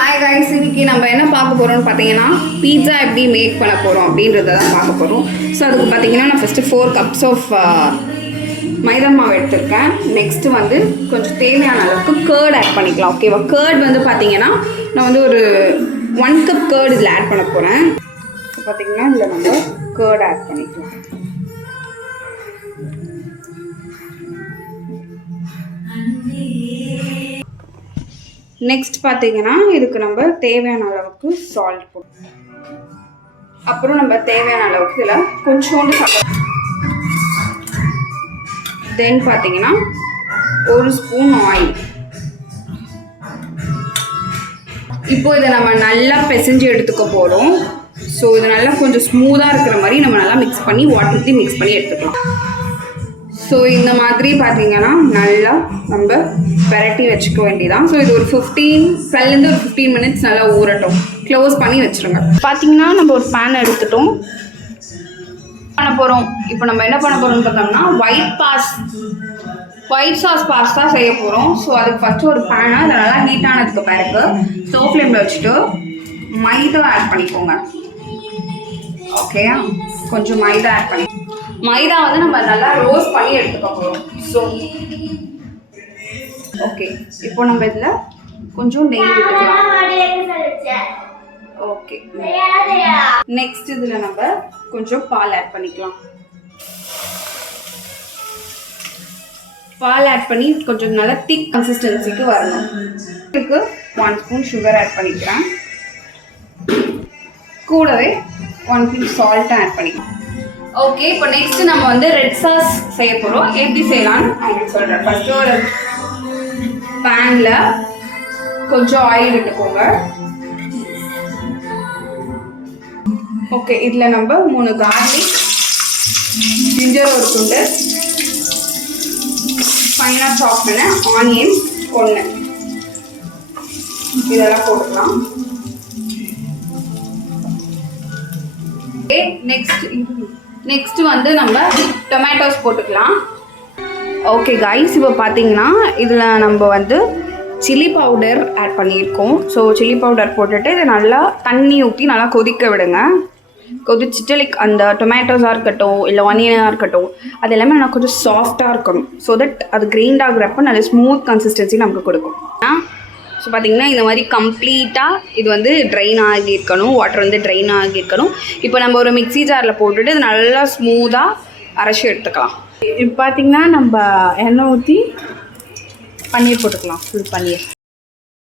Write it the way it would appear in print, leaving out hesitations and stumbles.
Hi guys, இன்னைக்கு நம்ம என்ன பார்க்க போகிறோம்னு பார்த்தீங்கன்னா பீட்சா எப்படி மேக் பண்ண போகிறோம் அப்படின்றத தான் பார்க்க போகிறோம். ஸோ அதுக்கு பார்த்தீங்கன்னா நான் ஃபஸ்ட்டு 4 cups ஆஃப் மைதா மாவு எடுத்திருக்கேன். நெக்ஸ்ட்டு வந்து கொஞ்சம் தேவையான அளவுக்கு கேர்ட் ஆட் பண்ணிக்கலாம். ஓகேவா? கேர்ட் வந்து பார்த்தீங்கன்னா நான் வந்து ஒரு 1 cup கேர்ட் இதில் ஆட் பண்ண போகிறேன். ஸோ பார்த்தீங்கன்னா இதில் நம்ம கேர்ட் ஆட் பண்ணிக்கலாம். நெக்ஸ்ட் பார்த்தீங்கன்னா இதுக்கு நம்ம தேவையான அளவுக்கு சால்ட் போடுவோம். அப்புறம் நம்ம தேவையான அளவுக்கு இதில் கொஞ்சோண்டு சக்கரை, தென் பார்த்தீங்கன்னா 1 ஸ்பூன் ஆயில். இப்போ இதை நம்ம நல்லா பிசைஞ்சு எடுத்துக்க போகிறோம். ஸோ இது நல்லா கொஞ்சம் ஸ்மூத்தாக இருக்கிற மாதிரி நம்ம நல்லா மிக்ஸ் பண்ணி வாட்டர் ஊற்றி மிக்ஸ் பண்ணி எடுத்துக்கலாம். ஸோ இந்த மாதிரி பார்த்தீங்கன்னா நல்லா நம்ம பெரட்டி வச்சுக்க வேண்டியதான். ஸோ இது ஒரு 12 to 15 minutes நல்லா ஊறட்டும். க்ளோஸ் பண்ணி வச்சுருங்க. பார்த்தீங்கன்னா நம்ம ஒரு பேன் எடுத்துட்டோம் பண்ண போகிறோம். இப்போ நம்ம என்ன பண்ண போகிறோம்னு பார்த்தோம்னா ஒயிட் சாஸ் பாஸ்தா செய்ய போகிறோம். ஸோ அதுக்கு ஃபஸ்ட்டு ஒரு பேனை அதை நல்லா ஹீட் ஆனதுக்கு பிறகு ஸ்லோ ஃப்ளேமில் வச்சுட்டு மைதா ஆட் பண்ணிக்கோங்க. ஓகே, கொஞ்சம் மைதா ஆட் பண்ணி மைதா வந்து நம்ம நல்லா ரோஸ்ட் பண்ணி எடுத்துக்க போகிறோம். ஸோ ஓகே, இப்போ நம்ம இதில் கொஞ்சம் நெய் விட்டுக்கலாம். ஓகே, நெக்ஸ்ட் இதில் நம்ம கொஞ்சம் பால் ஆட் பண்ணிக்கலாம். பால் ஆட் பண்ணி கொஞ்சம் நல்லா திக் கன்சிஸ்டன்சிக்கு வரணும். இதுக்கு 1 ஸ்பூன் சுகர் ஆட் பண்ணிக்கிறேன். கூடவே 1 பிஞ்ச் சால்ட் ஆட் பண்ணிக்கலாம். ஓகே, இப்போ நெக்ஸ்ட் நம்ம வந்து ரெட் சாஸ் செய்ய போகிறோம். எப்படி செய்யலாம்னு உங்களுக்கு சொல்கிறேன். ஃபஸ்ட்டு ஒரு பேனில் கொஞ்சம் ஆயில் விட்டுக்கோங்க. ஓகே, இதில் நம்ம 3 கார்லிக், ஜிஞ்சர் ஒரு துண்டு, ஃபைனாக சாப் பண்ண ஆனியன் 1 இதெல்லாம் போட்டுக்கலாம். நெக்ஸ்ட் வந்து நம்ம டொமேட்டோஸ் போட்டுக்கலாம். ஓகே கைஸ், இப்போ பார்த்தீங்கன்னா இதில் நம்ம வந்து சில்லி பவுடர் ஆட் பண்ணியிருக்கோம். ஸோ சில்லி பவுடர் போட்டுட்டு இதை நல்லா தண்ணி ஊற்றி நல்லா கொதிக்க விடுங்க. கொதிச்சுட்டு லைக் அந்த டொமேட்டோஸாக இருக்கட்டும் இல்லை ஆனியனாக இருக்கட்டும் அது எல்லாமே நல்லா கொஞ்சம் சாஃப்டாக இருக்கணும். ஸோ தட் அது கிரைண்ட் ஆகுறப்ப நல்ல ஸ்மூத் கன்சிஸ்டன்சி நமக்கு கொடுக்கும். ஸோ பார்த்திங்கன்னா இந்த மாதிரி கம்ப்ளீட்டாக இது வந்து ட்ரைன் ஆகியிருக்கணும். வாட்டர் வந்து ட்ரைன் ஆகியிருக்கணும். இப்போ நம்ம ஒரு மிக்ஸி ஜாரில் போட்டுட்டு இது நல்லா ஸ்மூத்தாக அரைச்சி எடுத்துக்கலாம். இப்போ பார்த்திங்கன்னா நம்ம எண்ணெய் ஊற்றி பன்னீர் போட்டுக்கலாம். ஃபுல் பன்னீர்